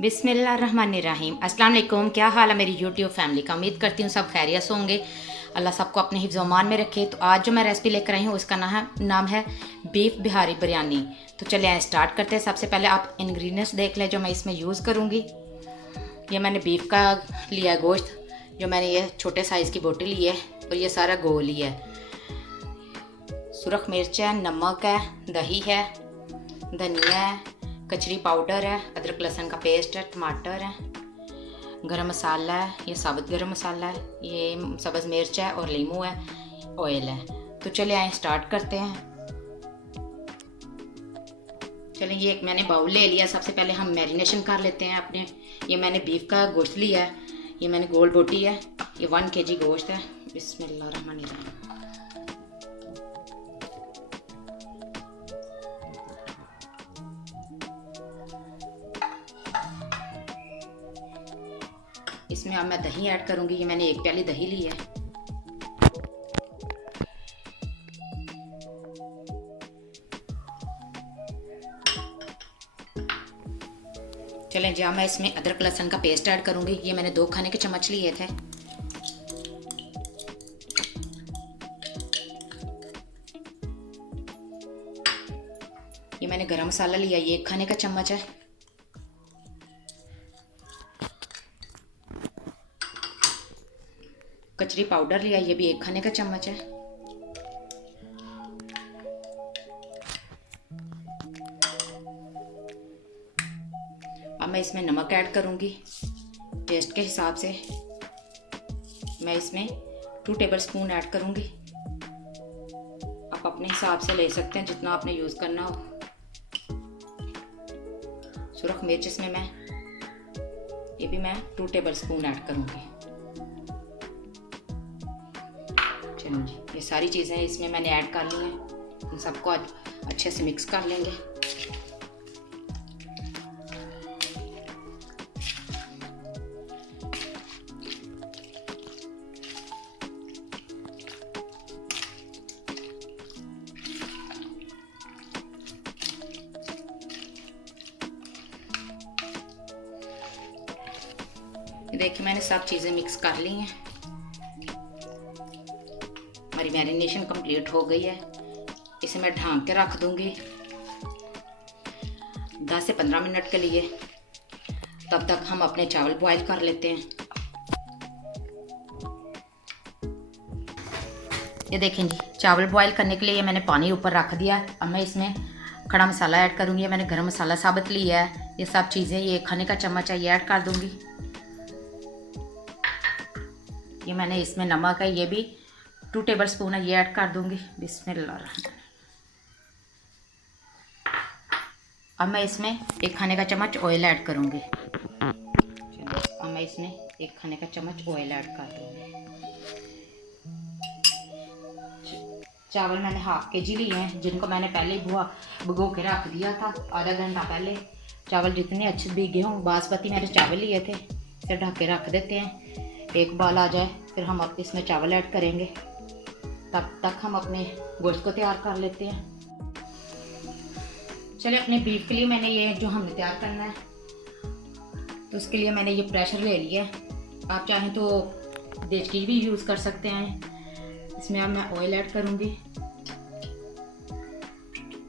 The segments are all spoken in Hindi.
बिस्मिल्लाहिर्रहमानिर्रहीम। अस्सलाम वालेकुम। क्या हाल है मेरी यूट्यूब फैमिली का। उम्मीद करती हूँ सब खैरियत से होंगे। अल्लाह सबको अपने हिफ्ज़ मान में रखे। तो आज जो मैं रेसिपी लेकर आई हूँ उसका नाम है बीफ बिहारी बिरयानी। तो चलिए आए स्टार्ट करते हैं। सबसे पहले आप इंग्रेडिएंट्स देख लें जो मैं इसमें यूज़ करूँगी। ये मैंने बीफ का लिया है गोश्त, जो मैंने ये छोटे साइज़ की बोटी ली है और ये सारा गोल ही है। सुरख मिर्च है, नमक है, दही है, धनिया है, कचरी पाउडर है, अदरक लहसुन का पेस्ट है, टमाटर है, गरम मसाला है, ये साबुत गरम मसाला है, ये सब्ज़ मिर्च है और लीमू है, ऑयल है। तो चलिए आए स्टार्ट करते हैं। चलिए ये एक मैंने बाउल ले लिया। सबसे पहले हम मैरिनेशन कर लेते हैं अपने। ये मैंने बीफ का गोश्त लिया है, ये मैंने गोल बोटी है, ये 1 kg गोश्त है। बिस्मिल्लाहिर्रहमानिर्रहीम। इसमें अब मैं दही ऐड करूंगी। ये मैंने 1 प्याली दही ली है। चलें जी, अब मैं इसमें अदरक लहसुन का पेस्ट ऐड करूंगी। ये मैंने 2 खाने के चम्मच लिए थे। ये मैंने गरम मसाला लिया, ये 1 खाने का चम्मच है। कचरी पाउडर लिया, ये भी 1 खाने का चम्मच है। अब मैं इसमें नमक ऐड करूंगी टेस्ट के हिसाब से। मैं इसमें 2 टेबलस्पून ऐड करूंगी। आप अपने हिसाब से ले सकते हैं जितना आपने यूज़ करना हो। सुरख मिर्च इसमें ये भी मैं 2 टेबलस्पून ऐड करूंगी। चलो जी, ये सारी चीज़ें इसमें मैंने ऐड कर ली हैं। इन सबको अच्छे से मिक्स कर लेंगे। देखिए मैंने सब चीज़ें मिक्स कर ली हैं। हमारी मैरिनेशन कंप्लीट हो गई है। इसे मैं ढाँक के रख दूंगी 10 से 15 मिनट के लिए। तब तक हम अपने चावल बॉईल कर लेते हैं। ये देखें जी, चावल बॉईल करने के लिए ये मैंने पानी ऊपर रख दिया। अब मैं इसमें खड़ा मसाला ऐड करूँगी। मैंने गरम मसाला साबुत लिया है। ये सब चीज़ें, ये 1 खाने का चम्मच है, ये ऐड कर दूँगी। ये मैंने इसमें नमक है, ये भी 2 टेबलस्पून है, ये ऐड कर दूँगी। बिस्मिल्लाह। अब मैं इसमें 1 खाने का चम्मच ऑयल ऐड करूँगी। अब मैं इसमें 1 खाने का चम्मच ऑयल ऐड कर दूँगी। चावल मैंने 1/2 kg लिए हैं, जिनको मैंने पहले ही भिगो के रख दिया था आधा घंटा पहले। चावल जितने अच्छे भीगे हों, बासमती मैंने चावल लिए थे, इसे ढक के रख देते हैं। एक बाल आ जाए फिर हम इसमें चावल ऐड करेंगे। तब तक हम अपने गोश्त को तैयार कर लेते हैं। चलिए, अपने बीफ के लिए मैंने ये जो हमें तैयार करना है, तो उसके लिए मैंने ये प्रेशर ले लिया है। आप चाहें तो देचकी भी यूज़ कर सकते हैं। इसमें अब मैं ऑयल ऐड करूँगी।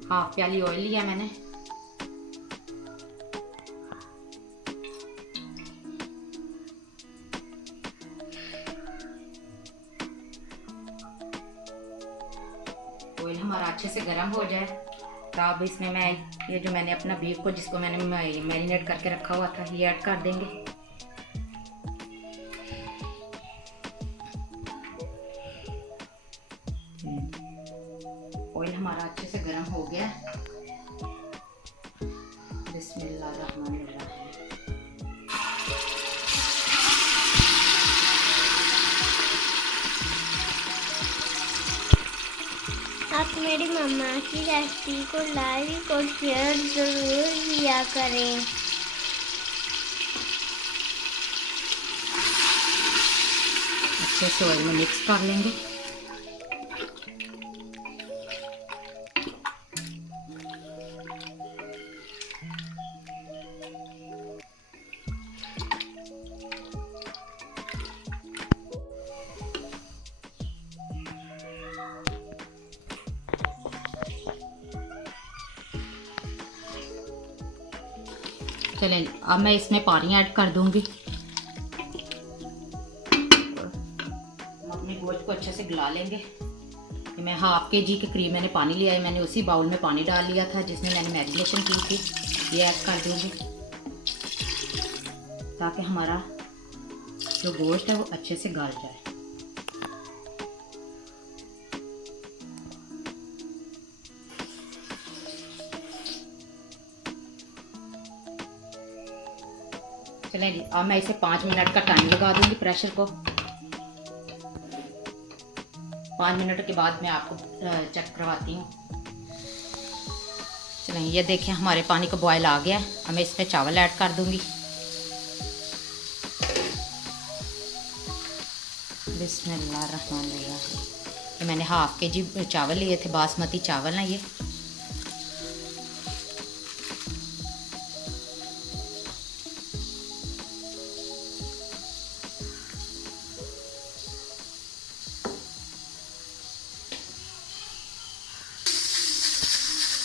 1/2 प्याली ऑयल लिया मैंने। ऑयल हमारा अच्छे से गर्म हो जाए तो अब इसमें मैं ये जो मैंने अपना बीफ को, जिसको मैंने मैरिनेट करके रखा हुआ था, ये ऐड कर देंगे। ऑयल हमारा अच्छे से गर्म हो गया। बिस्मिल्लाहिर्रहमानिर्रहीम। आप मेरी मम्मा की रेसिपी को लाइक और शेयर ज़रूर किया करें। अच्छे से ऑयल में मिक्स कर लेंगे। चलें अब मैं इसमें पानी ऐड कर दूंगी। हम अपने गोश्त को अच्छे से गला लेंगे। मैं 1/2 kg के करीब मैंने पानी लिया है। मैंने उसी बाउल में पानी डाल लिया था जिसमें मैंने मैरिनेशन की थी। ये ऐड कर दूंगी ताकि हमारा जो गोश्त है वो अच्छे से गल जाए। चलें जी अब मैं इसे 5 मिनट का टाइम लगा दूंगी प्रेशर को। 5 मिनट के बाद मैं आपको चेक करवाती हूँ। चलें ये देखें हमारे पानी का बॉयल आ गया है। अब मैं इसमें चावल ऐड कर दूंगी। बिस्मिल्लाहिर्रहमानिर्रहीम। ये मैंने 1/2 kg चावल लिए थे, बासमती चावल हैं ये।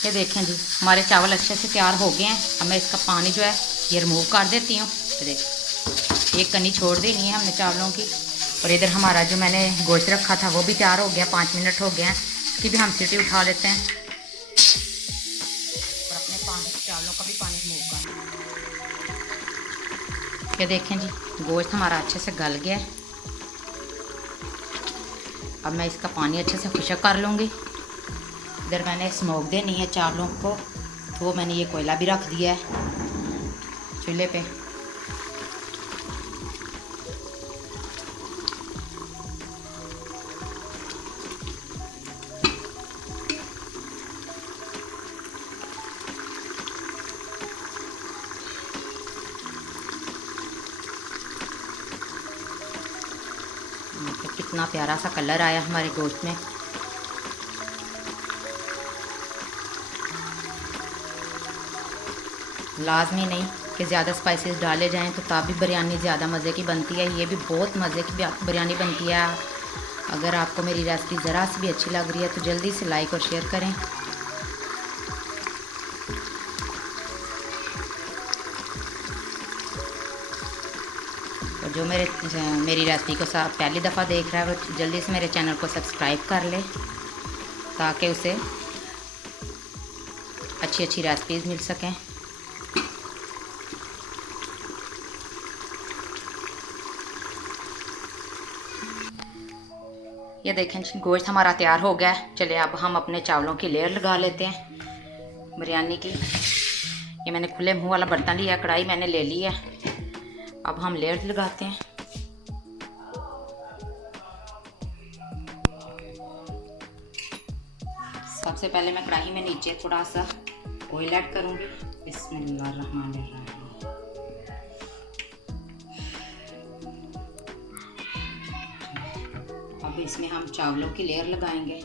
ये देखें जी हमारे चावल अच्छे से तैयार हो गए हैं। अब मैं इसका पानी जो है ये रिमूव कर देती हूँ। देख एक कनी छोड़ देनी है हमने चावलों की। और इधर हमारा जो मैंने गोश्त रखा था वो भी तैयार हो गया। 5 मिनट हो गए हैं, इसकी भी हम सीटी उठा लेते हैं और अपने चावलों का भी पानी रिमूव कर। ये देखें जी गोश्त हमारा अच्छे से गल गया है। अब मैं इसका पानी अच्छे से खुश्क कर लूँगी। इधर मैंने स्मोक देनी है चावलों को, तो मैंने ये कोयला भी रख दिया है चूल्हे पे। तो कितना प्यारा सा कलर आया हमारे गोश्त में। लाजमी नहीं कि ज़्यादा स्पाइसेस डाले जाएं तो तब भी बिरयानी ज़्यादा मज़े की बनती है। ये भी बहुत मज़े की बिरयानी बनती है। अगर आपको मेरी रेसिपी ज़रा सी भी अच्छी लग रही है तो जल्दी से लाइक और शेयर करें। और जो मेरी रेसिपी को पहली दफ़ा देख रहा है वो जल्दी से मेरे चैनल को सब्सक्राइब कर ले ताकि उसे अच्छी अच्छी रेसिपीज़ मिल सकें। ये देखें गोश्त हमारा तैयार हो गया है। चलिए अब हम अपने चावलों की लेयर लगा लेते हैं बिरयानी की। ये मैंने खुले मुंह वाला बर्तन लिया, कढ़ाई मैंने ले ली है। अब हम लेयर लगाते हैं। सबसे पहले मैं कढ़ाई में नीचे थोड़ा सा ऑयल ऐड करूँगी। बिस्मिल्लाहिर्रहमानिर्रहीम। अब इसमें हम चावलों की लेयर लगाएंगे।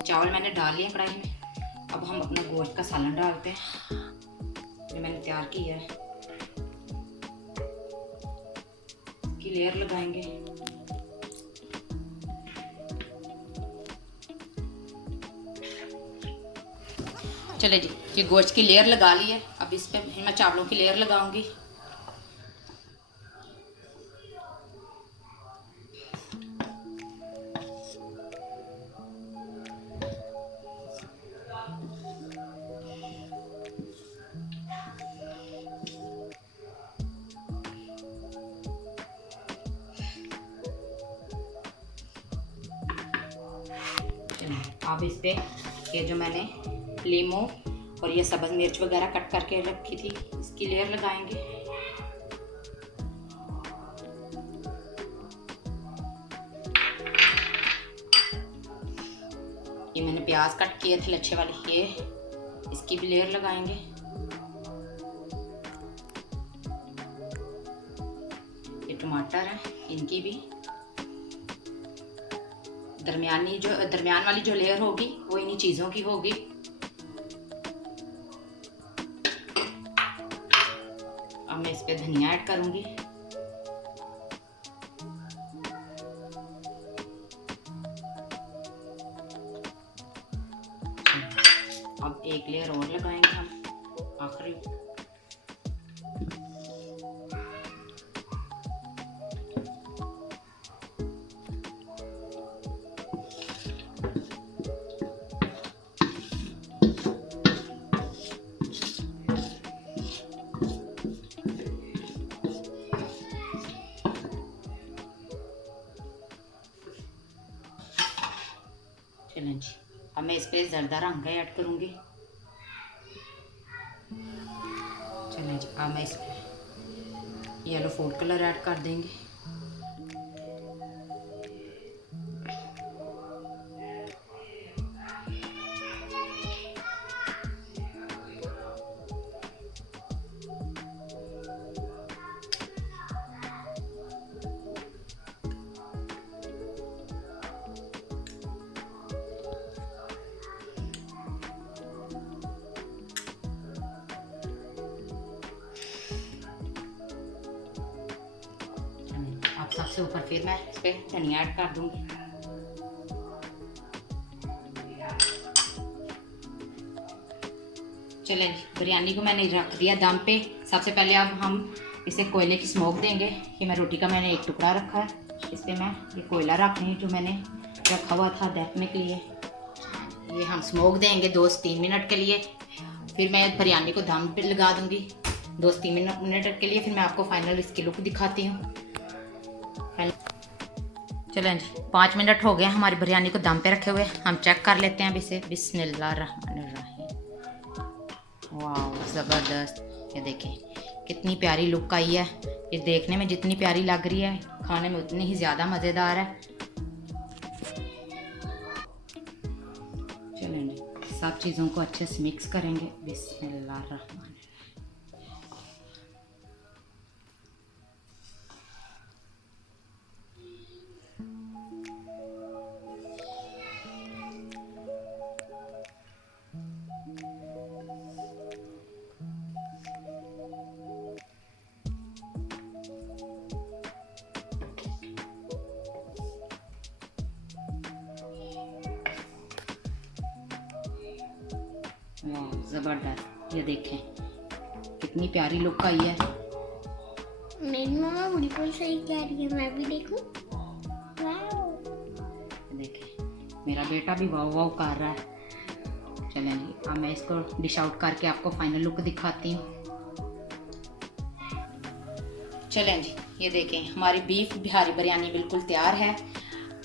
चावल मैंने डाल लिए कढ़ाई में। अब हम अपना गोश्त का सालन डालते हैं जो मैंने तैयार किया है। की लेयर लगाएंगे। चले जी ये गोश्त की लेयर लगा ली है। अब इस पे मैं चावलों की लेयर लगाऊंगी। अब इस पे ये जो मैंने लीमू और ये सब्ज़ मिर्च वगैरह कट करके रखी थी इसकी लेयर लगाएंगे। ये मैंने प्याज कट किए थे लच्छे वाले, ये इसकी भी लेयर लगाएंगे। ये टमाटर है, इनकी भी दरमियान वाली जो लेयर होगी वो इन्हीं चीज़ों की होगी। अब मैं इस पे धनिया ऐड करूंगी। अब एक लेयर और लगाएंगे हम आखिरी। चलें जी, अब मैं इस पे ज़रदा रंग ऐड करूंगी। चलें जी, अब मैं इस पे येलो फूड कलर ऐड कर देंगे। अब सबसे ऊपर फिर मैं इस पे धनिया ऐड कर दूंगी। चलें, बिरयानी को मैंने रख दिया दम पे। सबसे पहले अब हम इसे कोयले की स्मोक देंगे। ये मैं रोटी का मैंने एक टुकड़ा रखा है, इस पे मैं ये कोयला रख रही हूँ जो मैंने रखा हुआ था दहकने के लिए। ये हम स्मोक देंगे 2 से 3 मिनट के लिए। फिर मैं बिरयानी को दम पे लगा दूंगी 2 से 3 मिनट के लिए। फिर मैं आपको फाइनल इसकी लुक दिखाती हूँ। चलें जी, 5 मिनट हो गए हमारी बिरयानी को दम पे रखे हुए। हम चेक कर लेते हैं अब इसे। बिस्मिल्लाहिर्रहमानिर्रहीम। वाह, ज़बरदस्त। ये देखें कितनी प्यारी लुक आई है। ये देखने में जितनी प्यारी लग रही है, खाने में उतनी ही ज़्यादा मज़ेदार है। चलें जी, सब चीज़ों को अच्छे से मिक्स करेंगे। बिस्मिल्लाहिर्रहमानिर्रहीम। वाह, ज़बरदस्त। ये देखें कितनी प्यारी लुक आई है। मेरी मम्मा बिल्कुल सही कह रही है, मैं भी देखूं। देखें मेरा बेटा भी वाव वाव कर रहा है। चलें जी, अब मैं इसको डिश आउट करके आपको फाइनल लुक दिखाती हूँ। चलें जी, ये देखें हमारी बीफ बिहारी बिरयानी बिल्कुल तैयार है।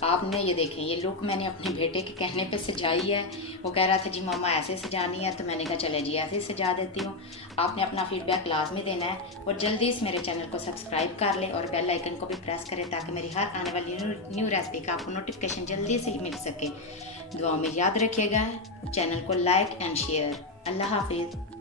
आपने ये देखें, ये लुक मैंने अपने बेटे के कहने पे सजाई है। वो कह रहा था जी मम्मा ऐसे सजानी है, तो मैंने कहा चले जी ऐसे ही सजा देती हूँ। आपने अपना फीडबैक लाजमी देना है और जल्दी से मेरे चैनल को सब्सक्राइब कर लें और बेल आइकन को भी प्रेस करें ताकि मेरी हर आने वाली न्यू रेसिपी का आपको नोटिफिकेशन जल्दी से मिल सके। दुआओं में याद रखिएगा, चैनल को लाइक एंड शेयर। अल्लाह हाफिज़।